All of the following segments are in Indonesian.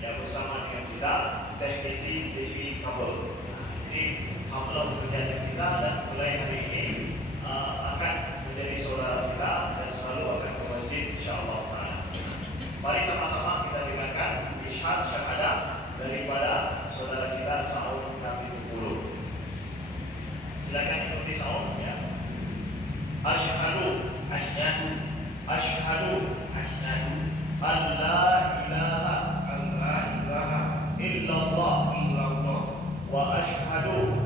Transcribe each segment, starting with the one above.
yang bersama dengan kita teknisi TV kabel. Jadi Alhamdulillah bekerja dengan kita dan mulai hari ini akan menjadi saudara kita dan selalu akan ke masjid insyaallah. Mari sama-sama kita dengarkan isyhad syahadah daripada saudara kita Saud Nabi Tupulu. Silakan ikuti Saud ya. Asyhadu asyhadu an la ilaha illallah wa asyhadu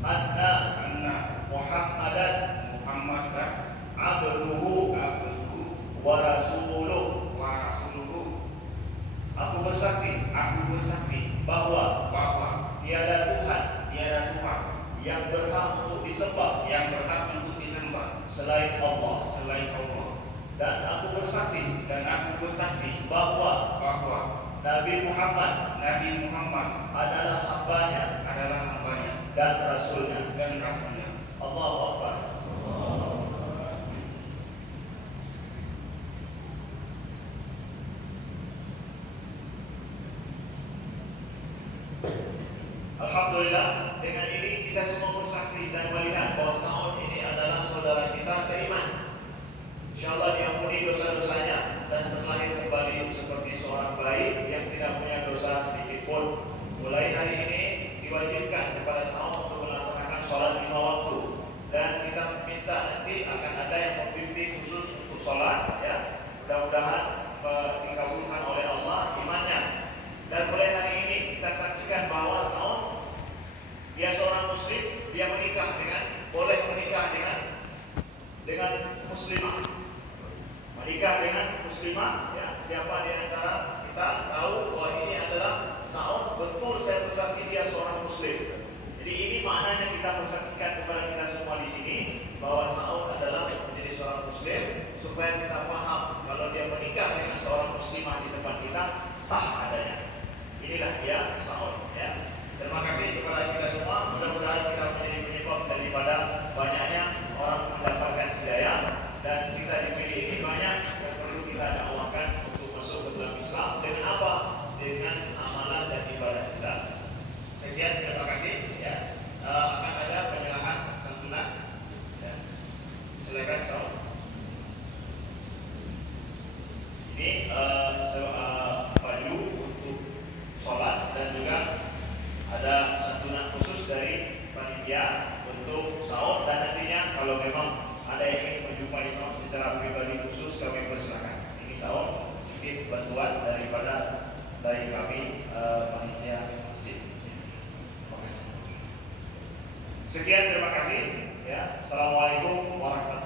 anna Muhammadan abduhu wa rasuluh. Aku bersaksi bahwa tiada Tuhan yang berhak untuk disembah selain Allah. Dan aku bersaksi bahwa Nabi Muhammad adalah hambanya dan rasulnya. Allahu Akbar. Alhamdulillah, dengan ini kita semua bersaksi dan melihat bahwa Saud ini adalah saudara kita seiman. InsyaAllah diampuni dosa-dosanya dan terlahir kembali seperti seorang bayi yang tidak punya dosa sedikit pun. Mulai hari ini diwajibkan kepada Saud untuk melaksanakan sholat 5 waktu, dan kita minta nanti akan ada yang membimbing khusus untuk sholat ya. Mudah-mudahan dikabulkan oleh Allah imannya. Dan mulai hari ini kita saksikan bahwa Saud dia seorang muslim, dia boleh menikah dengan muslimah. Menikah dengan muslimah ya. Siapa di antara kita tahu bahwa ini adalah Saud, betul saya bersaksi dia seorang muslim. Jadi ini maknanya kita bersaksikan kepada kita semua di sini bahwa Saud adalah menjadi seorang muslim, supaya kita paham kalau dia menikah dengan seorang muslimah di tempat kita sah adanya. Inilah dia Saud ya. Terima kasih kepada kita semua. Mudah-mudahan kita menjadi penyebab daripada banyaknya orang mendapatkan hidayah, dan kita dipilih ini banyak yang perlu kita dakwakan untuk masuk ke dalam Islam. Dengan apa? Dengan amalan dan ibadah kita. Sekian, terima kasih ya. Akan ada penyerahan santunan ya. Silakan Saud. Ini baju untuk sholat, dan juga ada santunan khusus dari panitia untuk Saud, dan nantinya kalau memang ada yang ingin menjumpai Saud secara pribadi khusus, kami persilakan. Ini Saud sedikit bantuan dari kami panitia masjid. Sekian, terima kasih ya. Assalamualaikum warahmatullahi wabarakatuh.